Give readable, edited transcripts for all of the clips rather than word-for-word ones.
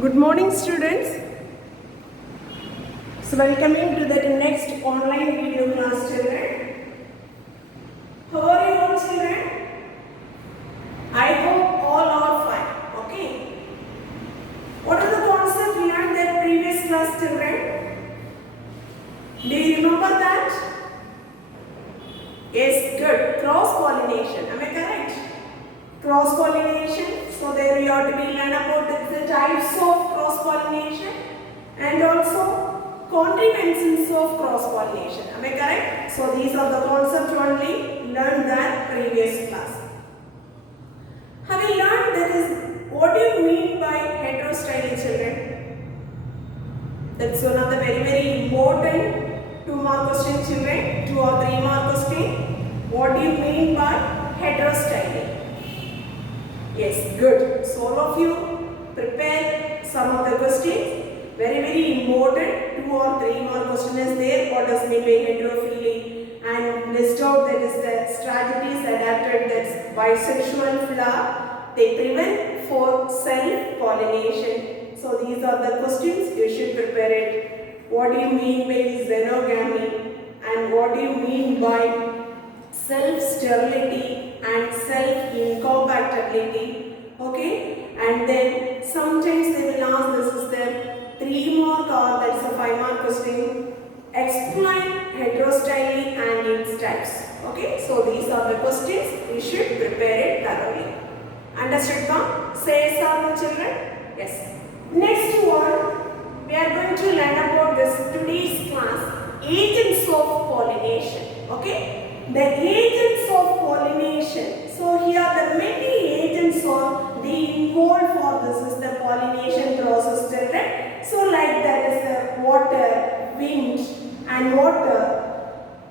Good morning, students. So, welcoming to the next online video class, children. How are you all, children? I hope all are fine. Okay. What are the concepts we learned in the previous class, children? Do you remember that? Yes, good. Cross-pollination. Am I correct? Cross-pollination. So there we are to be learn about the types of cross-pollination and also contributions of cross-pollination. Am I correct? So these are the concepts only learned that previous class. Have you learned that is what do you mean by heterostyle, children? That's one of the very important 2-mark question, children. 2 or 3-mark question. What do you mean by heterostyle? Yes, good. So all of you prepare some of the questions. Very important. 2 or 3-mark question is there. What does mean by heterophily? And list out that is the strategies adapted that's bisexual flower. They prevent for self-pollination. So these are the questions you should prepare it. What do you mean by xenogamy? And what do you mean by self-sterility and self-incompatibility? Okay, and then sometimes they will ask, this is the 3-mark or that's a 5-mark question. Explain heterostyle and its types. Okay, so these are the questions you should prepare it thoroughly. Understood, ma'am? Say yes or no, children? Yes. Next one, we are going to learn about this today's class, agents of pollination. Okay. The agents of pollination. So here the many agents are involved for this is the pollination process, children. So like that is the water, wind and water,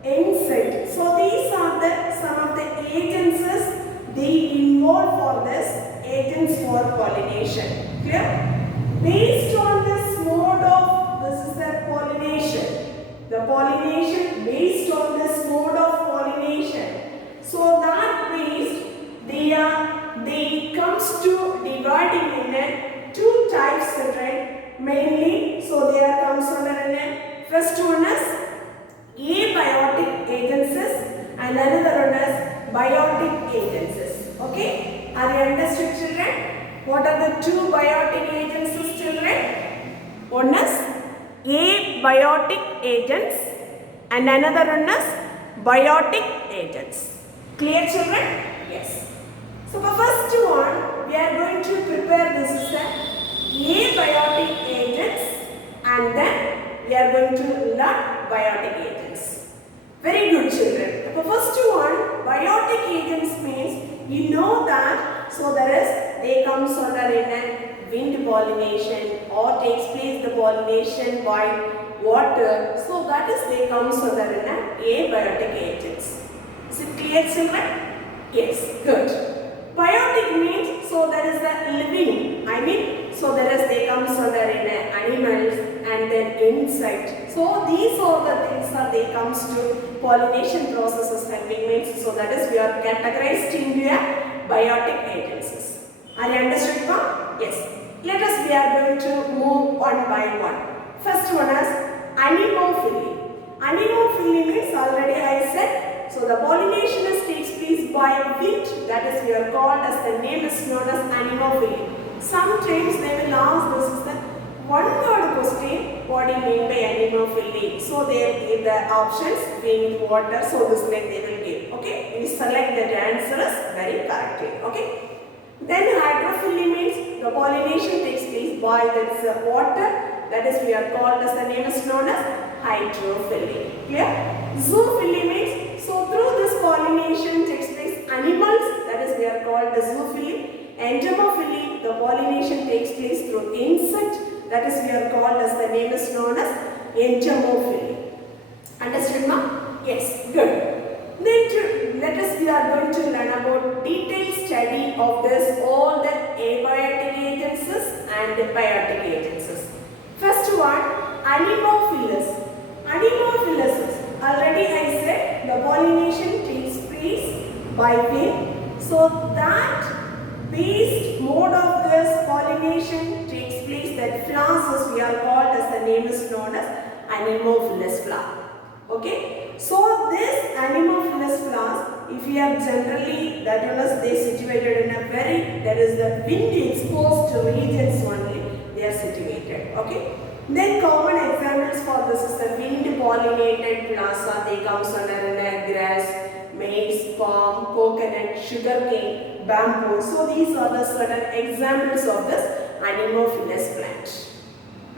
insect. So these are the some of the agents they involved for this agents for pollination. Clear? Based on this mode of this is the pollination. The pollination based on this mode of pollination. So that means they comes to dividing in a 2 types, right? Mainly, so they are comes under in a first one is abiotic agencies and another one is biotic agencies. Okay? Are you understood, children? What are the 2 biotic agencies, children? One is abiotic agents and another one is biotic agents. Clear, children? Yes. So the first one we are going to prepare this is the abiotic agents and then we are going to learn biotic agents. Very good, children. The first one, biotic agents means you know that so there is they comes under in a wind pollination or takes place the pollination by water. So that is they comes under in a abiotic agents. Is it clear, children? Yes, good. Biotic means so there is the living. So there is they comes under in animals and then insect. So these are the things that they comes to pollination processes helping means. So that is we are categorized into a biotic agencies. Are you understood, ma'am? Yes. Let us we are going to move one by one. First one is anemophily. Anemophily means already I said. So the pollination takes place by wind. That is we are called as the name is known as anemophily. Sometimes they will ask this is the one word question. What do you mean by anemophily? So they give the options wind, water. So this like they will give. Okay. We select the answers very correctly. Okay. Then hydrophily means the pollination takes place by this water. That is we are called as the name is known as hydrophily. Clear? Zoophily means so through this pollination takes place animals. That is we are called the zoophily. Entomophily, the pollination takes place through insect. That is we are called as the name is known as entomophily. Understood, ma'am? Yes, good. Then let us we are going to learn about detailed study of this all the abiotic agencies and biotic agencies. First one, anemophilus. Anemophilus, already I said the pollination takes place by wind. So that based mode of this pollination takes place flowers we are called as the name is known as anemophilous flower. Okay, so this anemophilous flowers, if you are generally that they situated in a very, there is the wind exposed regions only they are situated. Okay, then common examples for this is the wind pollinated flowers. They comes under grass, maize, palm, coconut, sugarcane, bamboo. So these are the certain examples of this anemophilous plant.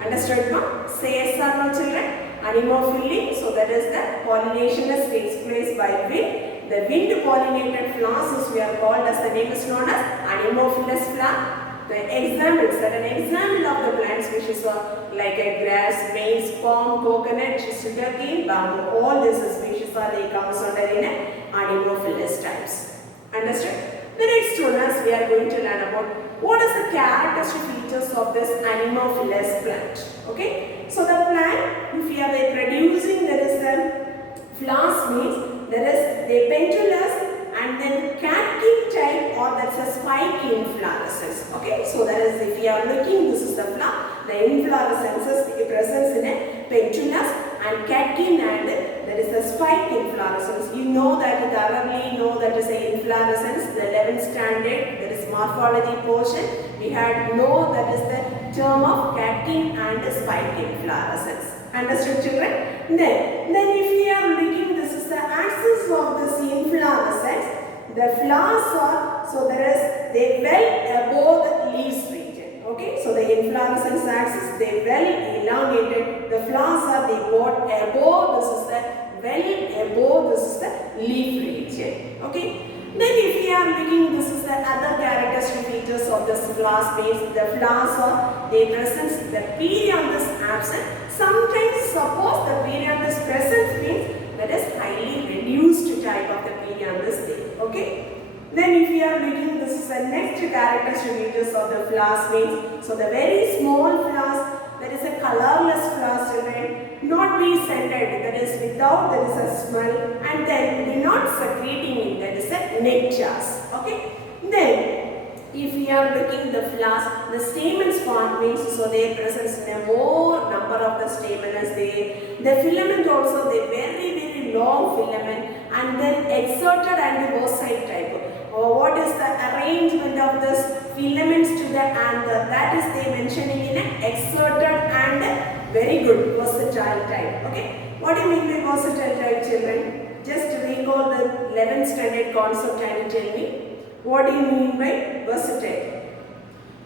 Understood, ma? Say yes or no, children? Anemophily, so that is the pollination that takes place by wind. The wind pollinated flowers we are called as the name is known as anemophilous flower. The examples, that an example of the plant species are like a grass, maize, palm, coconut, sugarcane, bamboo. All these species are they comes under in a anemophilous types. Understood? The next one is we are going to learn about what is the characteristic features of this anemophilous plant. Okay, so the plant, if we are producing, there is the flowers means there is the pendulous and then catkin type, or that's a spike inflorescence. Okay, so that is, if you are looking, this is the flower. The inflorescences presents in a pendulous and catkin, and there is a spike inflorescence. You know that, thoroughly know that is a inflorescence. The 11th standard, there is morphology portion. We had know that is the term of catkin and spike inflorescence. Understood, children? Then if we are looking, this is the axis of this inflorescence. The flowers are, so there is, they well above the leaves region. Okay, so the inflorescence axis, they well elongated. The flowers are they both above, this is the well above, this is the leaf region. Okay. Then if we are looking, this is the other characteristic features of this flower space. The flowers are, they present the perianthus absent. Sometimes suppose the perianthus present means that is highly reduced type of the perianthus there. Okay. Then if we are looking, this is the next characteristic features of the flower space. So the very small flowers, that is a colorless flowers, children, not be scented, that is without there is a smell, and then they not secreting, that is a nectars. Okay. Then if we are looking the flowers, the stamens form means, so they present in a more number of the stamen as they, the filament also, they very long filament, and then exerted and oocyte type. What is the arrangement of this filaments to the anther? That is they mentioning in an exerted and very good versatile type. Okay. What do you mean by versatile type, children? Just recall the 11th standard concept and tell me. What do you mean by versatile?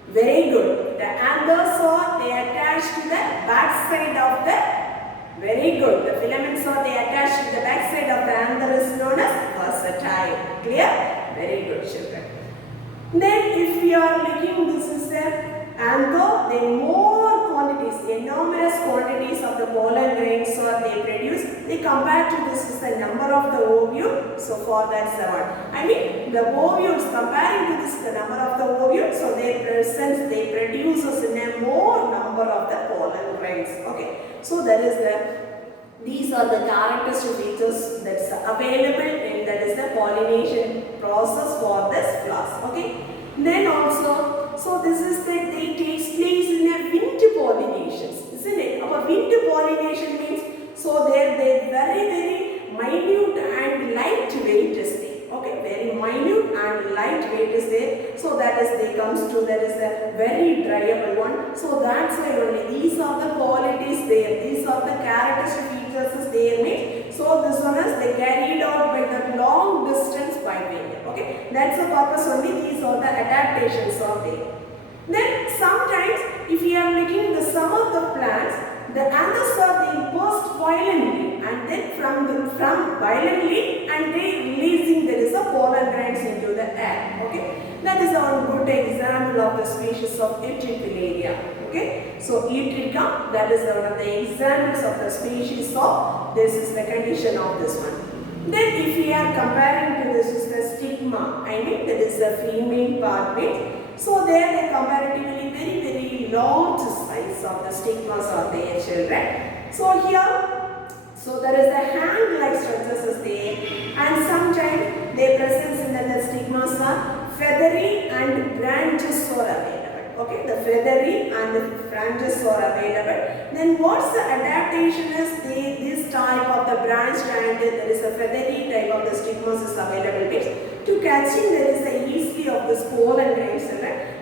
Very good. The anthers are they attached to the back side of the, very good. The filaments are they attached to the back side of the anther is known as versatile. Clear? Very good, children. Then if we are looking, this is the anther, then more quantities, enormous quantities of the pollen grains are they produce. They compare to this is the number of the ovule. So for that 7. I mean the ovules comparing to this the number of the ovules. So they present, they produces in a more number of the pollen grains. Okay. So that is the, these are the characteristic features that's available in, that is the pollination process for this flowers. Okay. Then also, so this is that they takes place in a winter pollinations, isn't it? Our winter pollination means, so they very minute and lightweight is there. Okay, very minute and lightweight is there. So that is they comes to, that is a very dryable one. So that's why only these are the qualities there. These are the characteristic features there made. So this one is they carried out by the long distance by wind. Okay, that's the purpose only. These are the adaptations of there. Then sometimes if you are looking the some of the plants, the anthers are they burst violently, and then from violently and they releasing there is a pollen grains into the air. Okay, that is a good example of the species of Utricularia. Okay, so Utrica, that is one of the examples of the species of, this is the condition of this one. Then if we are comparing to this is the stigma, I mean that is the female part mate. So there the comparatively very large size of the stigmas are there, children. So here, so there is the hand-like structures is there, and sometimes they presence in the stigmas are feathery and branches are available. Okay, the feathery and the branches are available. Then what's the adaptation is this type of the branch and there is a feathery type of the stigmas is available. Means to catching there is a easily of this pollen grains.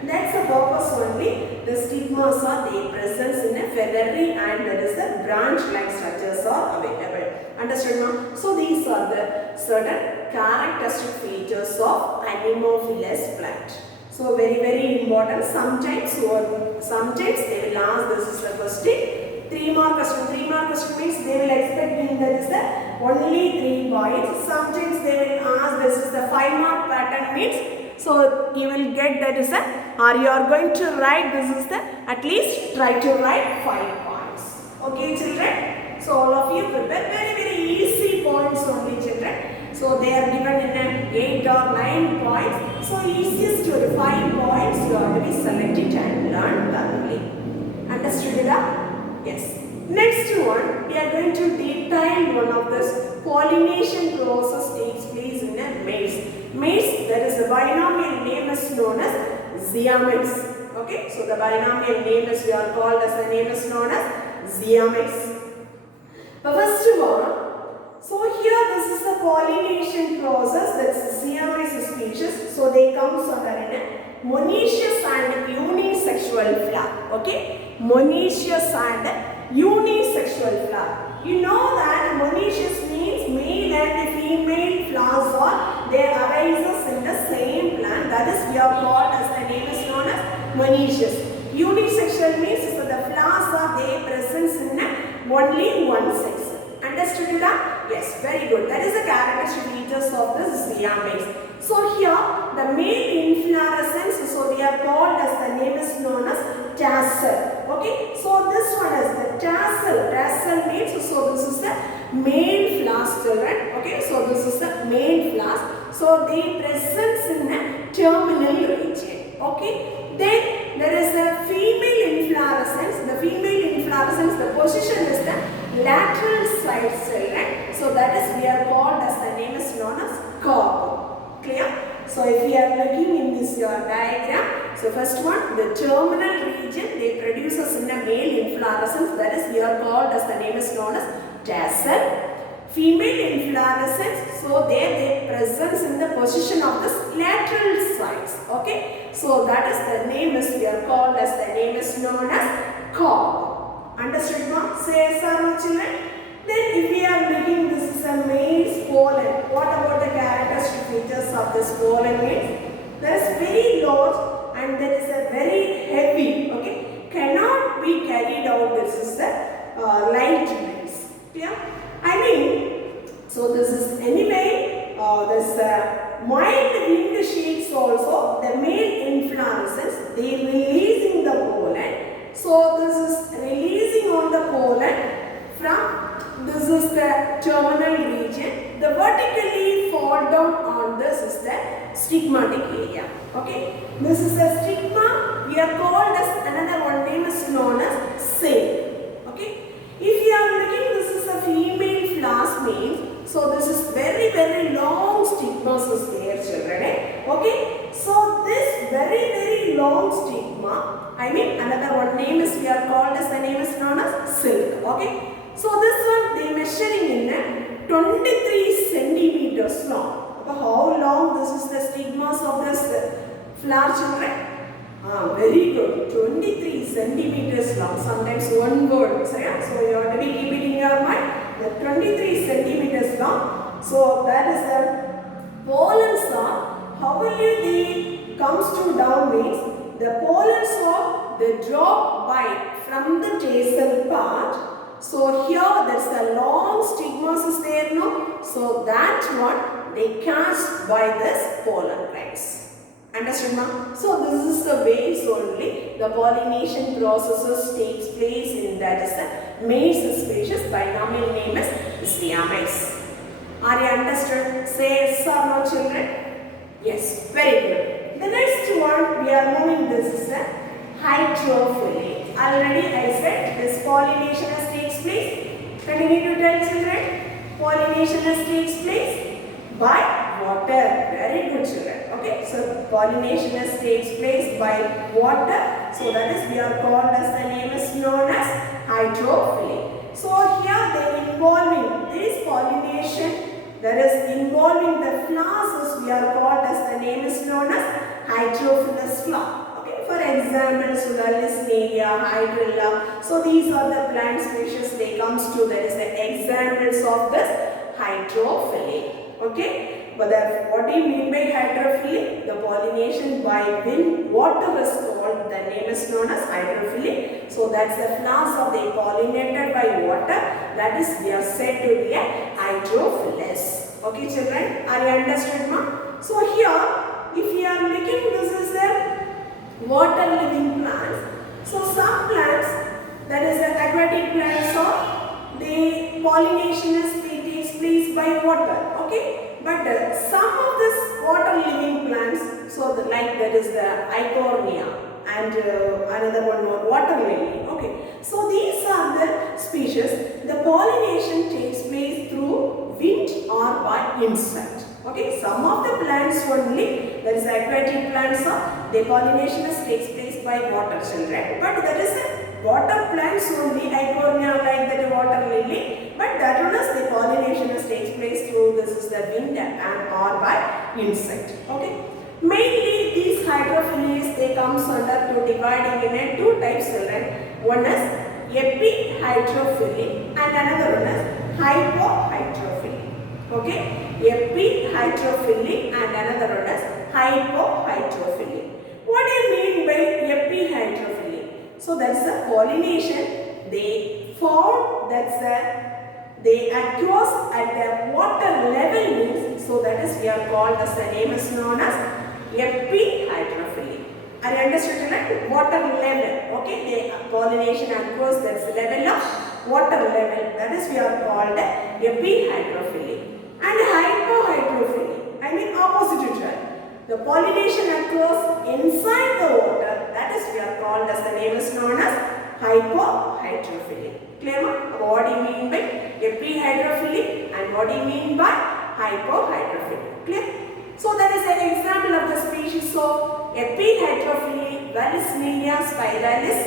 That's the purpose only. The stigmas are they presence in a feathery and there is a branch like structures are available. Understood now? So these are the certain characteristic features of anemophilous plant. So very important. Sometimes they will ask this is the question. 3 mark question. 3 mark question means they will expect that is the only 3 points. Sometimes they will ask this is the 5 mark pattern means. So you will get that is a or you are going to write this is the at least try to write 5 points. Okay children. So all of you prepare very easy points only children. So they are given in an 8 or 9 points. So easiest to 5 points you have to be selected and learn thoroughly. Understood it? Yes. Next one we are going to detail one of this pollination process takes place in a maize. Maize there is a binomial name is known as Zeamys. Okay. So the binomial name is we are called as the name is known as Zeamys. But first of all, so here this is the pollination process that's Zeamys species. So they come somewhere in a monoecious and unisexual flower. Okay, monoecious and unisexual flower. You know that monoecious means male and female flowers are they arises in the same plant. That is we are called as the name is known as monoecious. Unisexual means so the flowers are they present in only one sex. Understood it? Yes, very good. That is the characteristic features of the Zeamys. So here the male inflorescence, so we are called as the name is known as tassel. Okay, so this one is the tassel. Tassel means so this is the male flowers children. Okay, so this is the male flowers. So they present in a terminal region. Okay, then there is a female inflorescence. The female inflorescence, the position is the lateral side children. So that is we are called as the name is known as cob. Clear? So if we are looking in this diagram, so first one the terminal region they produces in a male inflorescence, that is we are called as the name is known as tassel. Female inflorescence, so there they presence in the position of the lateral sides. Okay, so that is the name is we are called as the name is known as cob. Understood now? Say yes or no children? Then if we are looking this is a maize pollen. What about the characteristic features of this pollen means? There is very large and there is a very heavy. Okay, cannot be carried out. This is the light breeze. Clear? I mean, so this is anyway this mild wind sheets also the male inflorescence they releasing the pollen. So this is releasing on the pollen from this is the terminal region. The vertically fall down on this is the stigmatic area. Okay, this is a stigma. We are called as another one name is known as silk. Okay, if you are looking this is a female flowers means so this is very long stigmas is there children. Okay, so this very long stigma, I mean another one name is we are called as the name is known as silk. Okay, so this one they measuring in 23 centimeters long. How long this is the stigmas of this flower children? Very good. 23 centimeters long. Sometimes one word. So, yeah? So you have to be keep it in your mind. The 23 centimeters long. So that is the pollens are. How will they comes to down means the pollens are the drop by from the tassel part. So here there is a long stigmas is there no. So that one they catch by this pollen grains. Understood now? So this is the ways only the pollination processes takes place in that is the maize species. Binomial name is Zeamys. Are you understood? Say yes or no children? Yes, very good. The next one we are moving this is a hydrophily. Already I said this pollination takes place. Continue to tell children. Pollination takes place by water. Very good children. Okay, so pollination takes place by water. So that is we are called as the name is known as hydrophily. So here they involving this pollination that is involving the flowers we are called as the name is known as hydrophilous flower. Okay, for example, Sulalisneria, Hydrilla. So these are the plant species they comes to, that is the examples of this hydrophily. Okay. But what do you mean by hydrophily? The pollination by wind, water is called, the name is known as hydrophily. So that's the flowers of they pollinated by water, that is we are said to be a hydrophilous. Okay children, are you understood ma? So here, if you are looking, this is a water living plants. So some plants, that is the aquatic plants, or the pollination takes place by water. Okay. But some of this water living plants, so like that is the Eichhornia and another one more water lily. Okay, so these are the species. The pollination takes place through wind or by insect. Okay, some of the plants only, that is aquatic plants, the pollination takes place by water children. But that is the water plants only, Eichhornia like that water lily. But that one is the pollination takes place through this is the wind and or by insect. Okay. Mainly these hydrophilies they comes under to dividing in two types children. One is epihydrophily and another one is hypohydrophily. Okay. Epihydrophily and another one is hypohydrophily. What do you mean by epihydrophily? So that's the pollination they form, that's the they occurs at the water level means, so that is we are called as the name is known as epihydrophily. Are you understood right? Water level. Okay, the pollination occurs that's the level of water level, that is we are called epihydrophily. And hypohydrophily, I mean opposite to that. The pollination occurs inside the water, that is we are called as the name is known as hypohydrophily. Clear? What do you mean by epihydrophily and what do you mean by hypohydrophily? Clear? So that is an example of the species of epihydrophily, Vallisneria spiralis,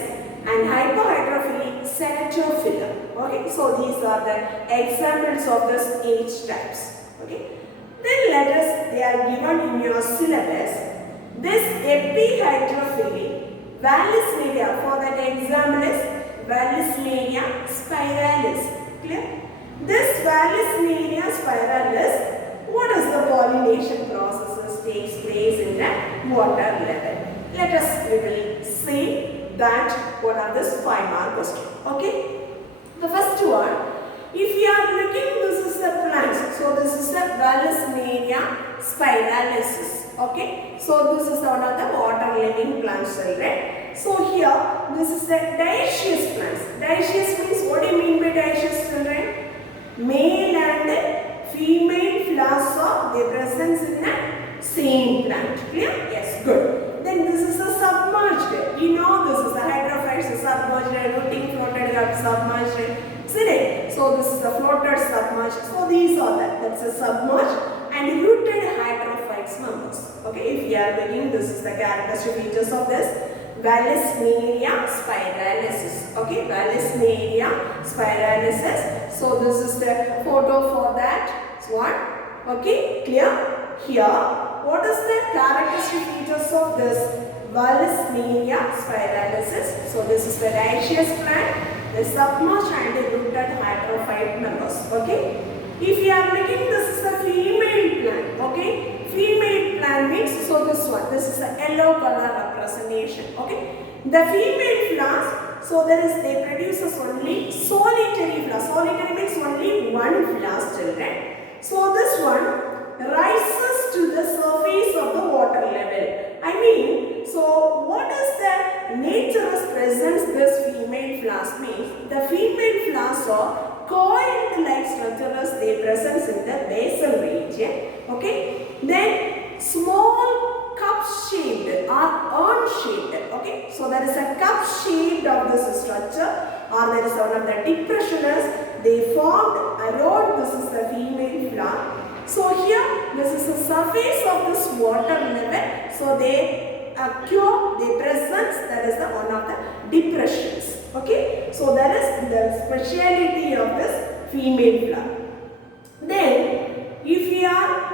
and hypohydrophily, Cenotrophylla. Okay, so these are the examples of this age types. Okay, then let us, they are given in your syllabus. This epihydrophily, Vallisneria, for that example is Vallisneria spiralis. Clear? This Vallisneria spiralis, what is the pollination processes takes place in the water level? Let us, we will see that one of this 5-mark question. Okay? The first one, if you are looking, this is the plant. So this is the Vallisneria spiralis. Okay? So this is one of the water living plants, children. So here, this is the dioecious plants. Dioecious means, what do you mean by dioecious children? Male and female flowers are their presence in the same plant. Clear? Yes, good. Then this is a submerged. You know this is a hydrophytes, submerged, rooting, floated, submerged. Isn't it? So this is the floated, submerged. So these are that. That's a submerged and rooted hydrophytes members. Okay, if you are looking, this is the characteristic features of this Vallisneria spiralis. Okay, Vallisneria spiralis. So this is the photo for that one. Okay, clear? Here, what is the characteristic features of this Vallisneria spiralis? So this is the dioecious plant, the submerged and the rooted hydrophyte members. Okay, if you are looking, this is the female plant. Okay. Female plant means, so this one, this is a yellow color representation. Okay, the female flowers, so there is, they produces only solitary flowers. Solitary means only one flower, children. So this one rises to the surface of the water level. I mean, so what is the nature's presence this female flowers means? The female flowers are coiled-like structures, they presence in the basal region. Okay. Then small cup-shaped or urn-shaped. Okay. So there is a cup-shaped of this structure, or there is one of the depressioners they formed around this is the female flower. So here this is the surface of this water level. So they occur, they present, that is the one of the depressions. Okay, so that is the speciality of this female flower. Then if we are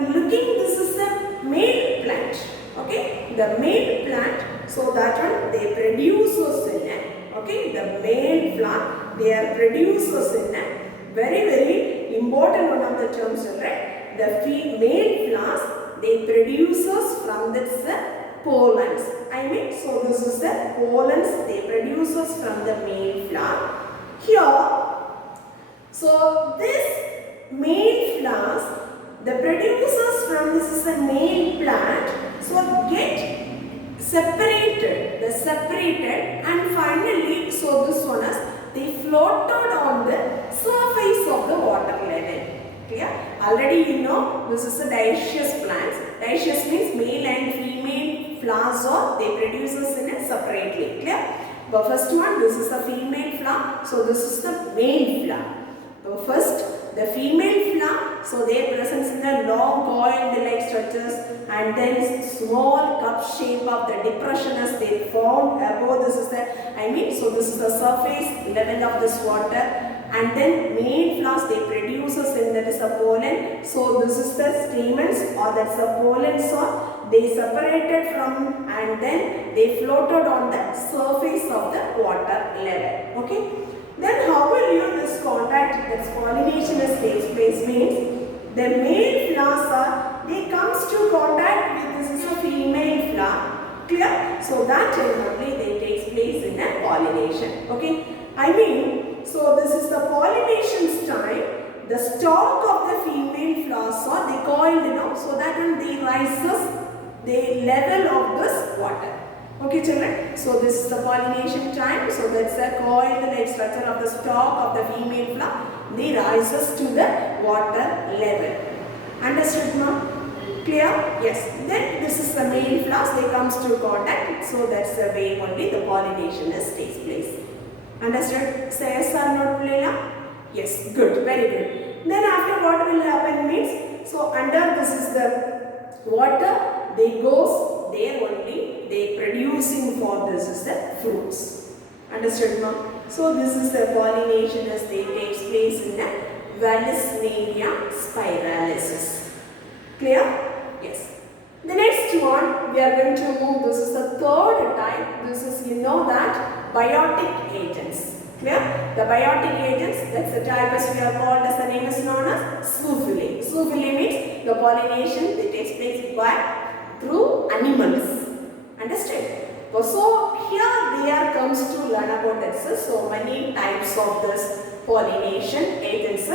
looking, this is a male plant. Okay, the male plant, so that one they produces in a, okay, the male plant, they are producers in a very important one of the terms, right? The male plants, they produces from this pollens. I mean, so this is the pollens, they produces from the male plant. Here, so this male plants, the producers from this is a male plant, so get separated, and finally, so this one is, they floated on the surface of the water level. Clear? Already you know, this is a dioecious plant. Dioecious means male and female flowers, or they produces in it separately. Clear? The first one, this is a female flower, so this is the male flower. So first, the female flower, so they presents in the long coiled-like structures, and then small cup shape of the depression as they formed above. This is the, so this is the surface level of this water, and then male flowers they produces in that is a pollen. So this is the stamens, or that's a pollen, so they separated from and then they floated on the surface of the water level. Okay. Then how will you this contact, this pollination takes place means the male flowers are, they comes to contact with this is a female flower. Clear? So that generally they takes place in a pollination. Okay. So this is the pollination's time. The stalk of the female flowers are they coiled, so that when they rises the level of this water. Okay children, so this is the pollination time, so that's the coiled-like structure of the stalk of the female flower, they rises to the water level. Understood ma'am? Clear? Yes. Then this is the male flowers, they comes to contact, so that's the way only the pollination takes place. Understood? Say yes or no, Leela? Yes, good, very good. Then after what will happen means, so under this is the water, they goes there only, they producing for this is the fruits. Understood ma'am? So this is the pollination as they takes place in the Vallisneria spiralis. Clear? Yes. The next one we are going to move, this is the third type, this is that biotic agents. Clear? The biotic agents, that's the type as we are called as the name is known as zoophily. Zoophily means the pollination that takes place by through animals. Understood? So here there comes to learn about this. So many types of this pollination agents.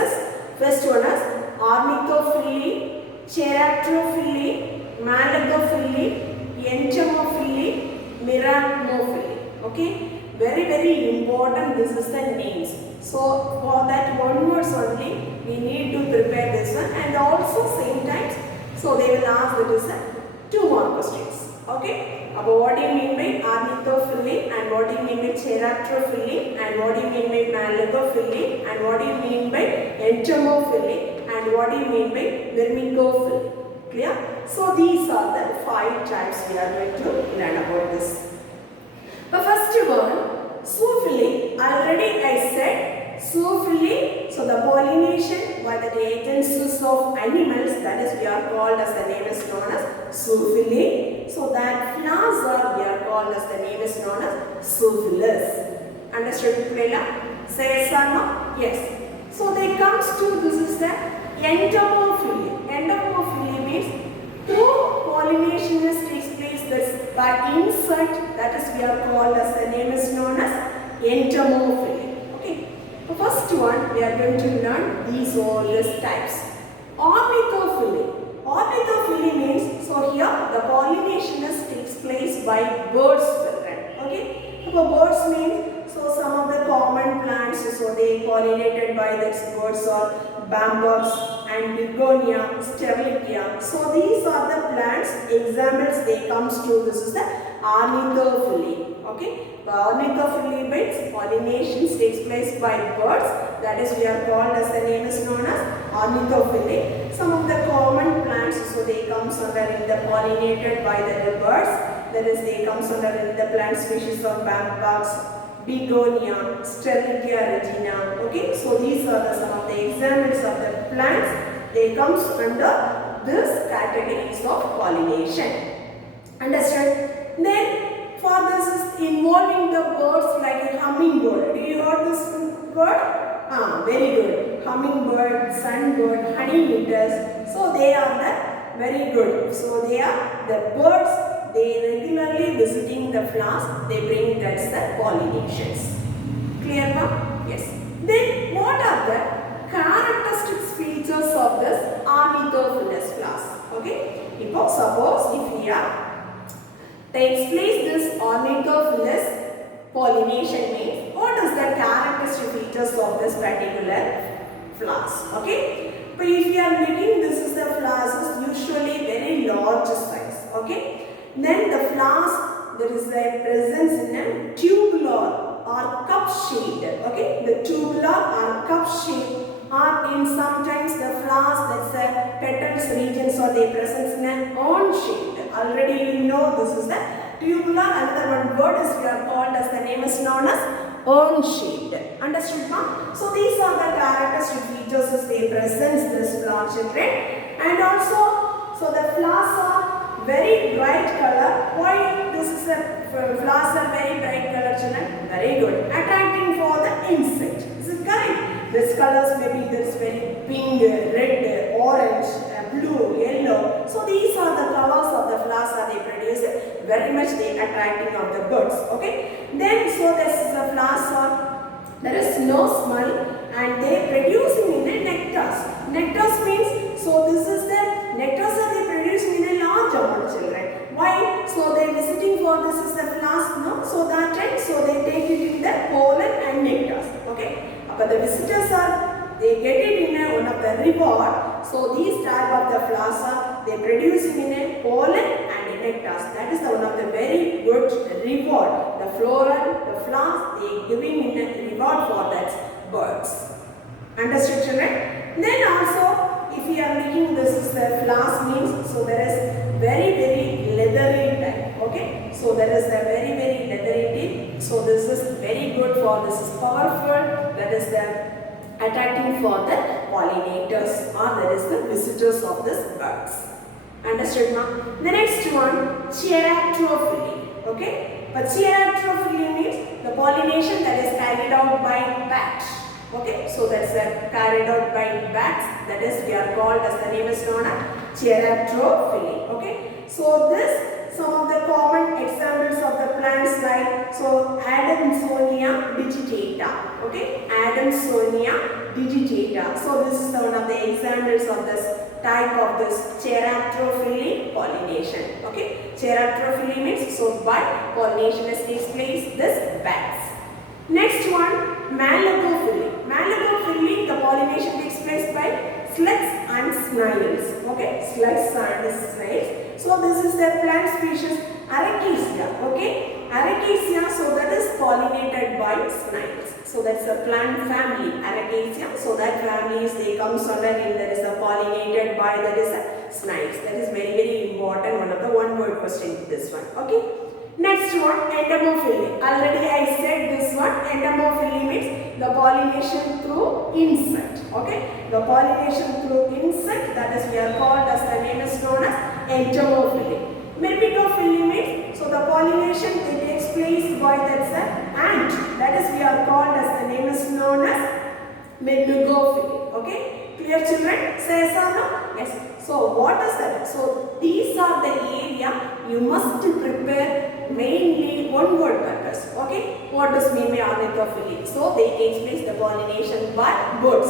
First one is ornithophily, Cheiropterophily, Malagophily, Entomophily, Miramophily. Okay? Very important, this is the names. So for that one words only we need to prepare this one, and also same times, so they will ask that is 2 more questions. Okay? About what do you mean by ornithophily, and what do you mean by Cheiropterophily, and what do you mean by Malagophily, and what do you mean by Entomophily, and what do you mean by Myrmecophily. Clear? So these are the 5 types we are going to learn about this. The first one, zoophily. Already I said zoophily. So the pollination by the agencies of animals, that is we are called as the name is known as zoophily. So that flowers are we are called as the name is known as zoophilus. Understood, Leela? Say yes or no? Yes. So they comes to this is the entomophily. Entomophily means through pollination takes place this by insect, that is we are called as the name is known as entomophily. Okay. The first one we are going to learn these all these types. Ornithophily. Ornithophily means, so here the pollination takes place by birds children. Okay. So birds means, so some of the common plants, so they pollinated by these birds are bambuses and begonia, sterlicia. So these are the plants, examples they comes to, this is the ornithophily. Okay, ornithophily means pollination takes place by birds. That is, we are called as the name is known as ornithophily. Some of the common plants, so they comes under in the pollinated by the birds. That is, they comes under in the plant species of bambuses, begonia, Sterlitia regina. Okay, so these are the some of the examples of the plants. They comes under this categories of pollination. Understood? Then for this is involving the birds like a hummingbird. Do you heard this word? Very good. Hummingbird, sunbird, honey eaters. So they are the very good. So they are the birds. They regularly visiting the flowers. They bring that's the pollinations. Clear now? Yes. Then what are the characteristic features of this ornithophilous flowers? Okay. Suppose if we are takes place this ornithophilous pollination means what is the characteristic features of this particular flowers? Okay. But if you are making this is the flowers is usually very large size. Okay. Then the flowers there is a presence in a tubular or cup shaped. Okay. The tubular or cup shaped. Or in sometimes the flowers that's a petals regions or they presence in an urn shaped. Already you know this is the tubular. Another one word is we are called as the name is known as urn shaped. Understood ma'am? So these are the characteristic features as they present this flower children. And also so the flowers are very bright color. Why this is a flowers are very bright color children? Very good. Attracting for the insect. Is it correct? These colors may be this very pink, red, orange, blue, yellow. So these are the colors of the flowers that they produce. Very much they attracting of the birds. Okay. Then so this is the flowers are there is no smell and they producing in a nectars. Nectars means so this is the nectars are they producing in a large amount children. Why? So they visiting for this is the flowers no. So that time so they take it in the pollen and nectars. Okay. But the visitors are, they get it in one of the reward. So these type of the flowers are, they producing in a pollen and nectars. That is the one of the very good reward. The floral, the flowers, they giving in a reward for that birds. Understood children? Then also, if we are making this is the flowers means, so there is very leathery type. Okay. So there is a very leathery tip. So this is very good for this is powerful. That is the attracting for the pollinators or that is the visitors of this birds. Understood ma'am? The next one, Cheiropterophily. Okay. But Cheiropterophily means the pollination that is carried out by bats. Okay. So that's carried out by bats. That is we are called as the name is known as Cheiropterophily. Okay. So this some of the common examples of the plants like so Adamsonia digitata. Okay, Adamsonia digitata. So this is one of the examples of this type of this Cheiropterophily pollination. Okay, Cheiropterophily means so by pollination takes place this bats. Next one, Malagophily. Malagophily the pollination takes place by slugs and snails. Okay, slugs and snails. So this is the plant species Aracacia. Okay, Aracacia. So that is pollinated by snails. So that's a plant family Aracacia. So that family is they comes under in there is a pollinated by that is a snails. That is very important. One of the one word question this one. Okay. Next one, entomophily. Already I said this one. Entomophily means the pollination through insect. Okay, the pollination through insect. That is we are called as the name is known as entomophily. Myrmecophily means so the pollination it takes place by that's an ant. That is we are called as the name is known as Myrmecophily. Okay, clear children? Say yes or no? Yes. So what is that? So these are the area you must prepare mainly one word purpose. Okay, what does mean by ornithophily? So they take place the pollination by birds.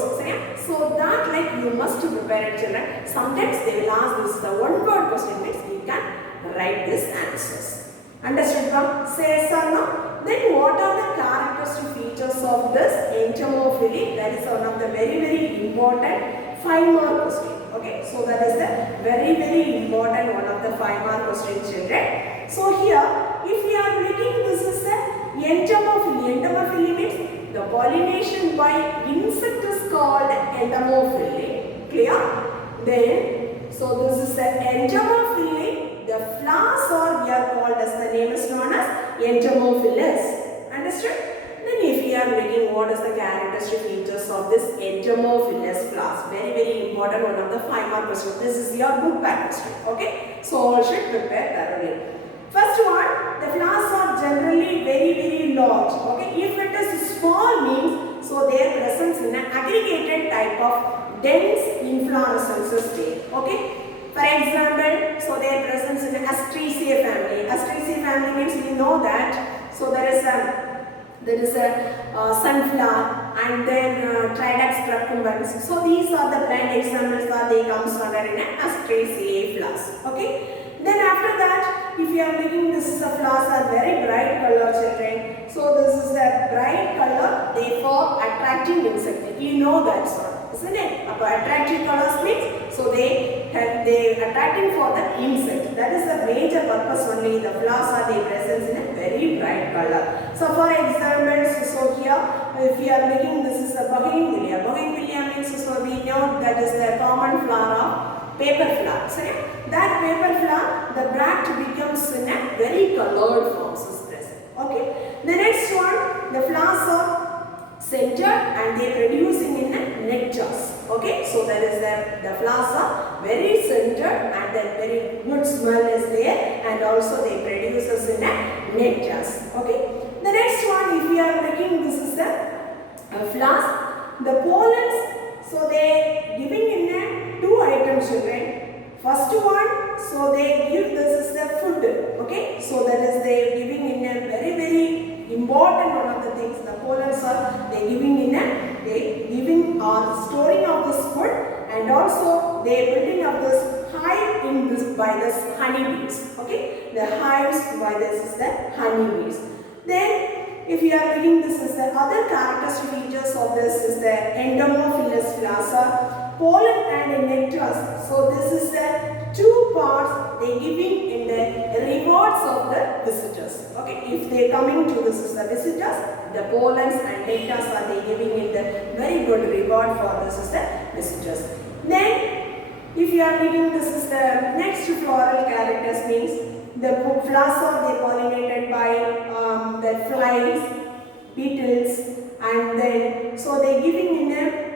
So that like you must prepare it children. Sometimes they will ask this the one word question means you can write these answers. Understood ma'am? Say yes or no? Then what are the characteristic features of this entomophily? That is one of the very important 5-mark question. Okay, so that is the very important one of the 5-mark question children. So here, if we are making this is a Entomophily. Entomophily means the pollination by insect is called entomophily. Clear? Then, so this is the entomophily. The flowers are here called as, the name is known as entomophilous. Understood? Then if we are making what is the characteristic features of this entomophilous flowers, very important, one of the 5 mark questions. This is your book back question. Okay, so all should prepare thoroughly. First one, the flowers are generally very large. Okay, if it is small means, so their presence in an aggregated type of dense inflorescence is there. Okay. For example, so their presence in Asteraceae family. Asteraceae family means we know that. So there is a sunflower and then Tridacus procumbens. So these are the plant examples that they comes under in Asteraceae flowers. Okay. Then after that, if you are making this flowers are very bright color, children. So this is a bright color, therefore attracting insect. You know that, sir, isn't it? Attractive colors means, so they attracting for the insect. That is the major purpose only. The flowers are they present in a very bright color. So for example, so here if we are making this is a bougainvillea. Bougainvillea means, so we know that is the common flower of paper flower. So that paper flower, the bract becomes in a very colored forms is present. Okay. The next one, the flowers are centered and they are producing in a nectars. Okay, so that is the flowers are very centered and then very good smell is there, and also they produces in a nectars. Okay, the next one, if we are making this is the flowers, the pollens, so they giving in a 2 items, children. First one, so they give this is the food. Okay, so that is they giving in a very important one of the things. The pollens are they giving in a or storing of this food, and also they building up this hive in this by this honeybees. Okay, the hives by this is the honeybees. Then if you are looking, this is the other characteristic features of this is the entomophilous flowers, pollen and nectars. So this is the 2 parts they giving in the rewards of the visitors. Okay, if they coming to this is the visitors, the pollens and nectars are they giving in the very good reward for this is the visitors. Then if you are reading, this is the next floral characters means the flowers are they pollinated by the flies, beetles, and then so they giving in a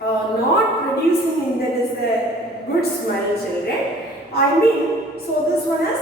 not producing in that is the good smell, children. I mean, so this one is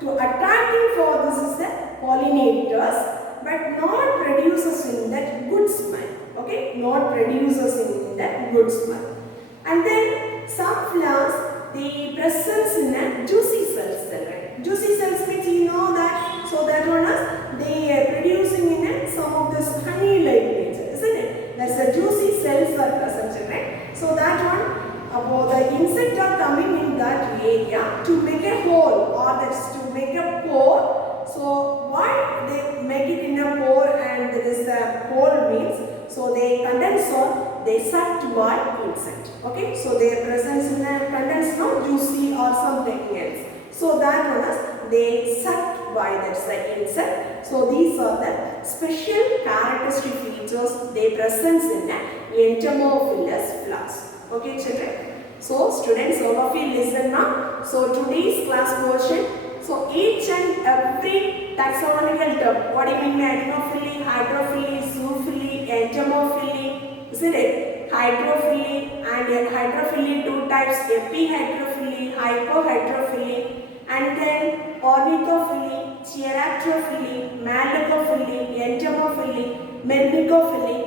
to attracting for this is the pollinators, but not produces in that good smell. Okay, not produces in that good smell. And then some flowers they presence in a juicy cells, children. Juicy cells means you know that. So that one is they are producing in a some of this honey-like nature, isn't it? That's the juicy cells are present, children. So that one. About the insect are coming in that area to make a hole, or that's to make a pore. So why they make it in a pore and there is a hole means, so they condense or they sucked by insect. Okay, so their presence in a condense not juicy or something else. So that one is they sucked by that insect. So these are the special characteristic features they presence in a entomophilous flowers. Okay, children. So students, all of you listen now. So today's class portion. So each and every taxonomical term. What do you mean by ademophily, hydrophily, zoophily, entomophily? Isn't it? Hydrophily and hydrophily 2 types: epihydrophily, hypohydrophily, and then ornithophily, cheiropterophily, malecophily, entomophily, myrmecophily.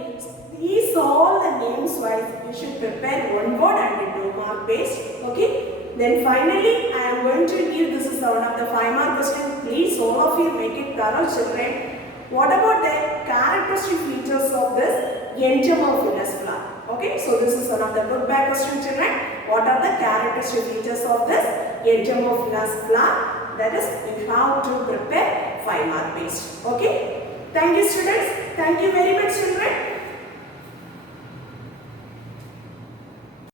These all the names wise you should prepare one word and 2 mark based. Okay. Then finally I am going to give this is one of the 5 mark question. Please all of you make it thorough, children. What about the characteristic features of this entomophilous flower? Okay. So this is one of the book back question, children. What are the characteristic features of this entomophilous flower? That is you have to prepare 5 mark based. Okay. Thank you, students. Thank you very much, children.